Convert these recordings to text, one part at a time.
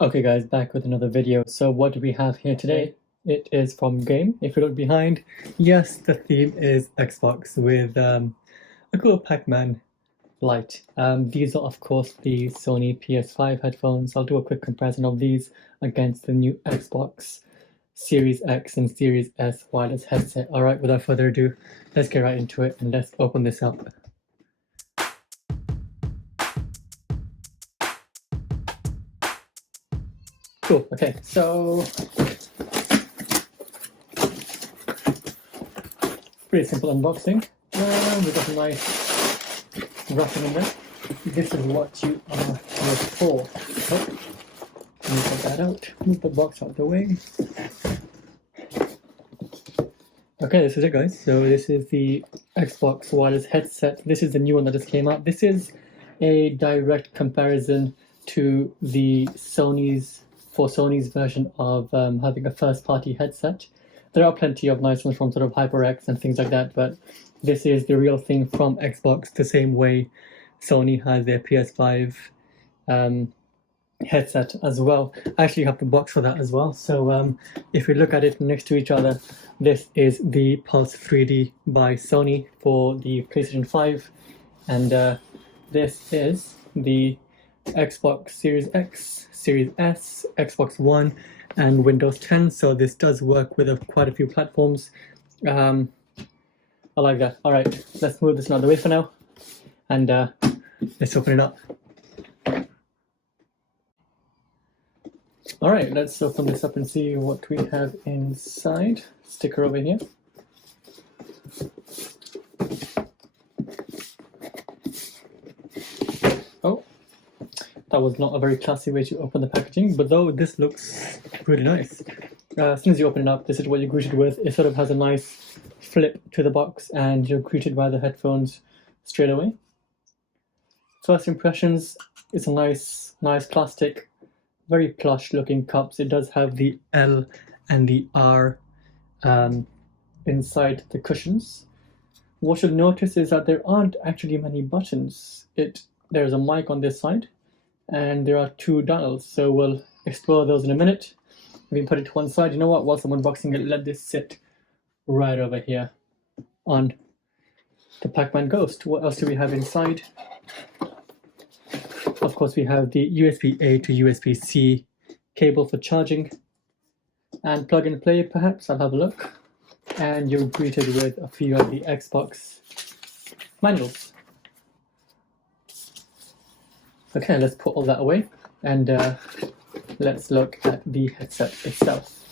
Okay guys, back with another video. So what do we have here today? It is from Game. If you look behind, yes, the theme is Xbox with a cool Pac-Man light. These are of course the Sony PS5 headphones. I'll do a quick comparison of these against the new Xbox Series X and Series S wireless headset. Alright, without further ado, let's get right into it and let's open this up. Cool, okay, so pretty simple unboxing. We got a nice wrapping in there. This is what you are here for. Oh, let me put that out. Move the box out of the way. Okay, this is it guys. So this is the Xbox wireless headset. This is the new one that just came out. This is a direct comparison to the Sony's version of having a first-party headset. There are plenty of nice ones from sort of HyperX and things like that, but this is the real thing from Xbox, the same way Sony has their PS5 headset as well. I actually have the box for that as well. So if we look at it next to each other, this is the Pulse 3D by Sony for the PlayStation 5, and this is the Xbox Series X, Series S, Xbox One, and Windows 10. So this does work with quite a few platforms. I like that. All right, let's move this another way for now, and let's open it up. All right, let's open this up and see what we have inside. Sticker over here. Oh, that was not a very classy way to open the packaging, but though this looks really nice. As soon as you open it up, this is what you're greeted with. It sort of has a nice flip to the box, and you're greeted by the headphones straight away. First impressions, it's a nice plastic, very plush looking cups. It does have the L and the R inside the cushions. What you'll notice is that there aren't actually many buttons. There's a mic on this side, and there are two dials. So we'll explore those in a minute. We put it to one side. You know what? Whilst I'm unboxing it, let this sit right over here on the Pac-Man Ghost. What else do we have inside? Of course, we have the USB-A to USB-C cable for charging, and plug and play perhaps. I'll have a look. And you're greeted with a few of the Xbox manuals. Okay, let's put all that away, and let's look at the headset itself.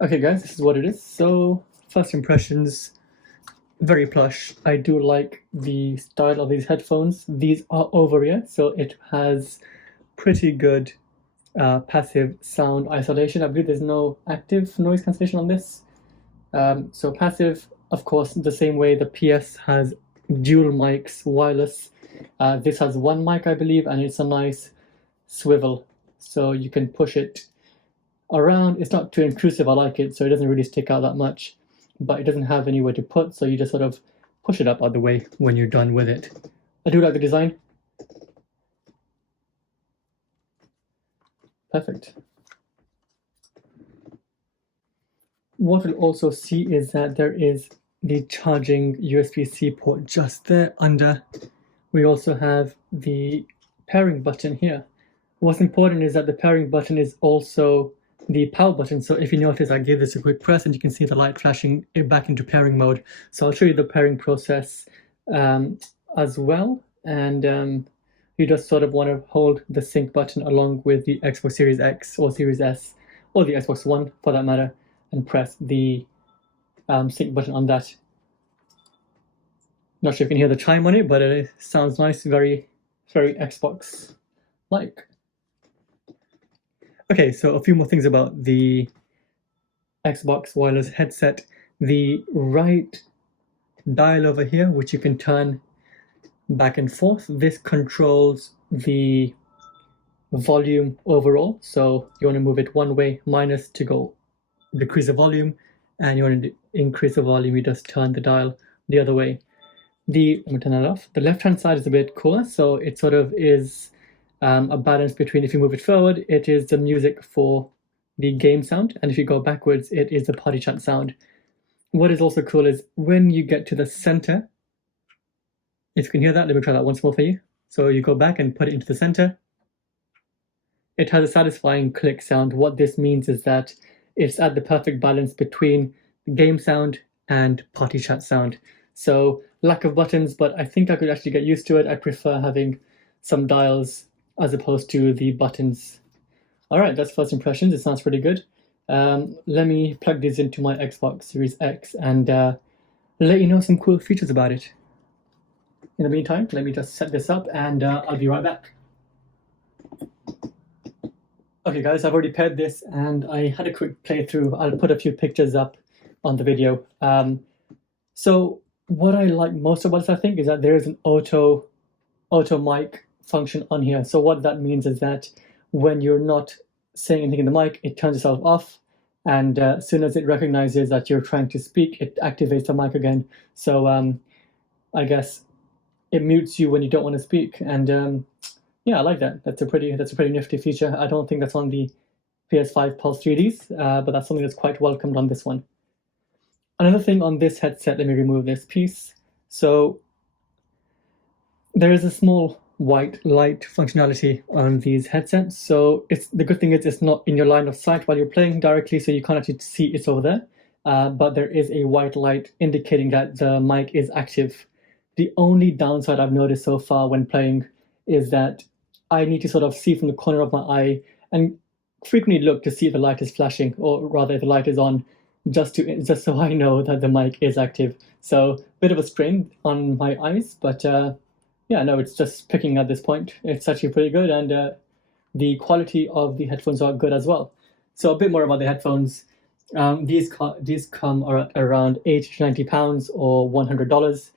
Okay guys, this is what it is. So first impressions, very plush. I do like the style of these headphones. These are over-ear, so it has pretty good passive sound isolation. I believe there's no active noise cancellation on this. So passive, of course, the same way the PS has dual mics, wireless. This has one mic, I believe, and it's a nice swivel, so you can push it around. It's not too intrusive, I like it, so it doesn't really stick out that much, but it doesn't have anywhere to put, so you just sort of push it up out of the way when you're done with it. I do like the design. Perfect. What we'll also see is that there is the charging USB-C port just there under. We also have the pairing button here. What's important is that the pairing button is also the power button. So if you notice, I gave this a quick press and you can see the light flashing it back into pairing mode. So I'll show you the pairing process as well. And you just sort of want to hold the sync button along with the Xbox Series X or Series S or the Xbox One for that matter, and press the sync button on that. Not sure if you can hear the chime on it, but it sounds nice, very Xbox-like. Okay, so a few more things about the Xbox wireless headset. The right dial over here, which you can turn back and forth, this controls the volume overall. So you want to move it one way, minus to go decrease the volume, and you want to increase the volume, you just turn the dial the other way. Let me turn that off. The left hand side is a bit cooler, so it sort of is a balance between, if you move it forward, it is the music for the game sound, and if you go backwards, it is the party chat sound. What is also cool is when you get to the center, if you can hear that, let me try that once more for you. So you go back and put it into the center. It has a satisfying click sound. What this means is that it's at the perfect balance between game sound and party chat sound. So lack of buttons, but I think I could actually get used to it. I prefer having some dials as opposed to the buttons. All right, that's first impressions. It sounds pretty good. Let me plug these into my Xbox Series X and let you know some cool features about it. In the meantime, let me just set this up and I'll be right back. Okay guys, I've already paired this and I had a quick playthrough. I'll put a few pictures up on the video. So what I like most about this, I think, is that there is an auto mic function on here. So what that means is that when you're not saying anything in the mic, it turns itself off, and as soon as it recognizes that you're trying to speak, it activates the mic again. So I guess it mutes you when you don't want to speak, and yeah, I like that. That's a pretty nifty feature. I don't think that's on the PS5 Pulse 3Ds, but that's something that's quite welcomed on this one. Another thing on this headset, let me remove this piece. So there is a small white light functionality on these headsets. So the good thing is it's not in your line of sight while you're playing directly, so you can't actually see it's over there. But there is a white light indicating that the mic is active. The only downside I've noticed so far when playing is that I need to sort of see from the corner of my eye and frequently look to see if the light is flashing, or rather if the light is on, just so I know that the mic is active. So bit of a strain on my eyes, but yeah, no, it's just picking at this point. It's actually pretty good, and the quality of the headphones are good as well. So a bit more about the headphones. These come at around £80 to £90 or $100.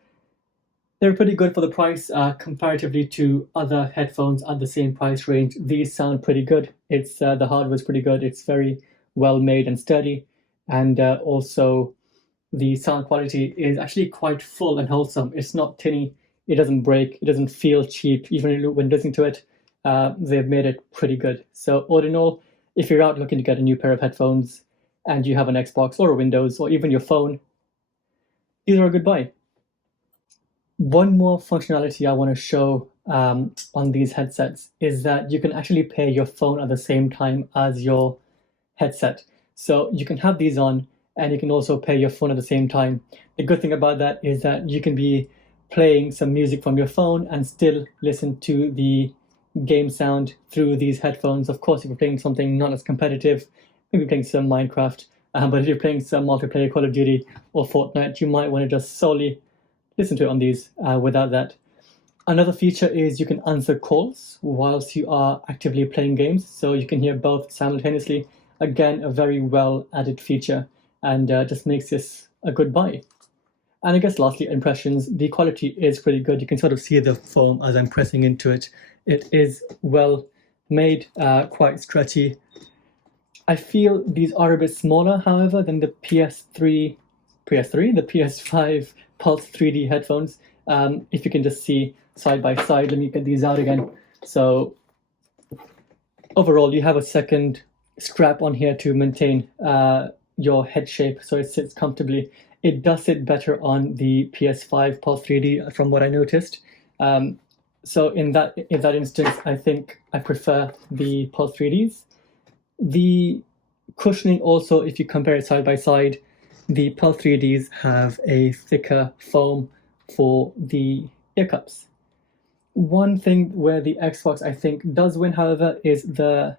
They're pretty good for the price, comparatively to other headphones at the same price range. These sound pretty good. It's the hardware's pretty good. It's very well made and sturdy, and also the sound quality is actually quite full and wholesome. It's not tinny. It doesn't break. It doesn't feel cheap. Even when listening to it, they've made it pretty good. So all in all, if you're out looking to get a new pair of headphones and you have an Xbox or a Windows or even your phone, these are a good buy. One more functionality I want to show on these headsets is that you can actually pair your phone at the same time as your headset. So you can have these on and you can also pair your phone at the same time. The good thing about that is that you can be playing some music from your phone and still listen to the game sound through these headphones. Of course, if you're playing something not as competitive, maybe playing some Minecraft, but if you're playing some multiplayer Call of Duty or Fortnite, you might want to just solely listen to it on these without that. Another feature is you can answer calls whilst you are actively playing games, so you can hear both simultaneously. Again, a very well added feature, and just makes this a good buy. And I guess lastly, impressions. The quality is pretty good. You can sort of see the foam as I'm pressing into it. It is well made, quite stretchy. I feel these are a bit smaller, however, than the the PS5 Pulse 3D headphones. If you can just see side by side, let me get these out again. So overall, you have a second strap on here to maintain your head shape, so it sits comfortably. It does sit better on the PS5 Pulse 3D from what I noticed. So in that instance, I think I prefer the Pulse 3Ds. The cushioning also, if you compare it side by side, the Pulse 3Ds have a thicker foam for the ear cups. One thing where the Xbox, I think, does win, however, is the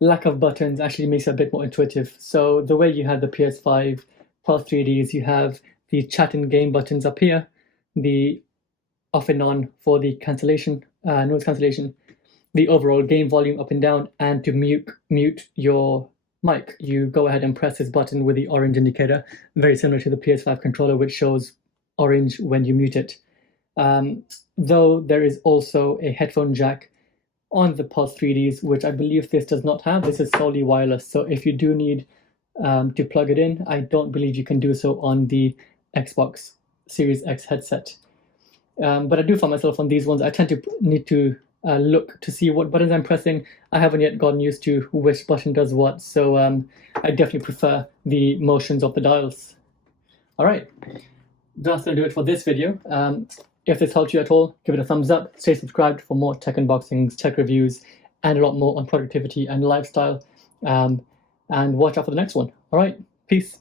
lack of buttons actually makes it a bit more intuitive. So the way you had the PS5 Pulse 3Ds, you have the chat and game buttons up here, the off and on for the cancellation, noise cancellation, the overall game volume up and down, and to mute your mic, you go ahead and press this button with the orange indicator, very similar to the PS5 controller, which shows orange when you mute it. Though there is also a headphone jack on the Pulse 3Ds, which I believe this does not have. This is solely wireless, so if you do need to plug it in, I don't believe you can do so on the Xbox Series X headset. But I do find myself on these ones, I tend to need to look to see what buttons I'm pressing. I haven't yet gotten used to which button does what, so I definitely prefer the motions of the dials. All right, that's going to do it for this video. If this helped you at all, give it a thumbs up, stay subscribed for more tech unboxings, tech reviews, and a lot more on productivity and lifestyle. And watch out for the next one. All right, peace.